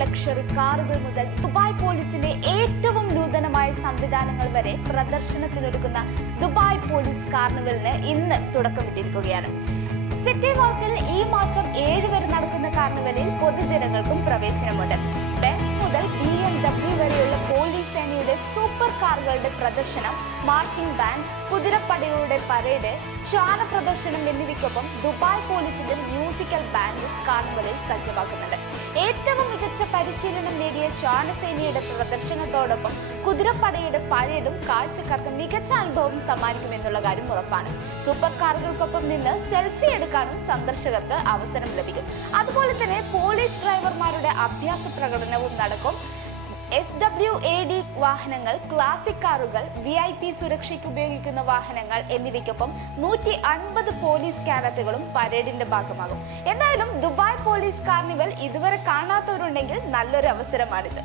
Luxury കാറുകൾ മുതൽ Dubai പോലീസിന്റെ ഏറ്റവും നൂതനമായ സംവിധാനങ്ങൾ വരെ പ്രദർശനത്തിനൊരുക്കുന്ന ദുബായ് പോലീസ് കാർണിവലിന് ഇന്ന് തുടക്കമിട്ടിരിക്കുകയാണ്. സിറ്റി വാൾട്ടിൽ ഈ മാസം 7 വരെ നടക്കുന്ന കാർണിവലിൽ പൊതുജനങ്ങൾക്കും പ്രവേശനമുണ്ട്. ബെൻസ് മുതൽ BMW വരെയുള്ള പോലീസ് സേനയുടെ സൂപ്പർ കാറുകളുടെ പ്രദർശനം, മാർച്ചിംഗ് ബാൻഡ്, കുതിരപ്പടയുടെ പരേഡ്, ശ്വാന പ്രദർശനം എന്നിവയ്ക്കൊപ്പം ദുബായ് പോലീസിന്റെ മ്യൂസിക്കൽ ബാൻഡ് കാർണിവലിൽ സജ്ജമാക്കുന്നുണ്ട്. ഏറ്റവും മികച്ച പരിശീലനം നേടിയ ശ്വാനസേനയുടെ പ്രദർശനത്തോടൊപ്പം കുതിരപ്പടയുടെ പരേഡും കാഴ്ചക്കാർക്ക് മികച്ച അനുഭവം സമ്മാനിക്കുമെന്നുള്ള കാര്യം ഉറപ്പാണ്. സൂപ്പർ കാറുകൾക്കൊപ്പം നിന്ന് സെൽഫി എടുക്കാനും സന്ദർശകർക്ക് അവസരം ലഭിക്കും. അതുപോലെ തന്നെ പോലീസ് ഡ്രൈവർമാരുടെ അഭ്യാസ പ്രകടനവും നടക്കും. SWAD വാഹനങ്ങൾ, ക്ലാസിക് കാറുകൾ, VIP സുരക്ഷയ്ക്ക് ഉപയോഗിക്കുന്ന വാഹനങ്ങൾ എന്നിവയ്ക്കൊപ്പം 150 പോലീസ് കാഡറ്റുകളും പരേഡിന്റെ ഭാഗമാകും. എന്തായാലും ദുബായ് പോലീസ് കാർണിവൽ ഇതുവരെ കാണാത്തവരുണ്ടെങ്കിൽ നല്ലൊരു അവസരമാണിത്.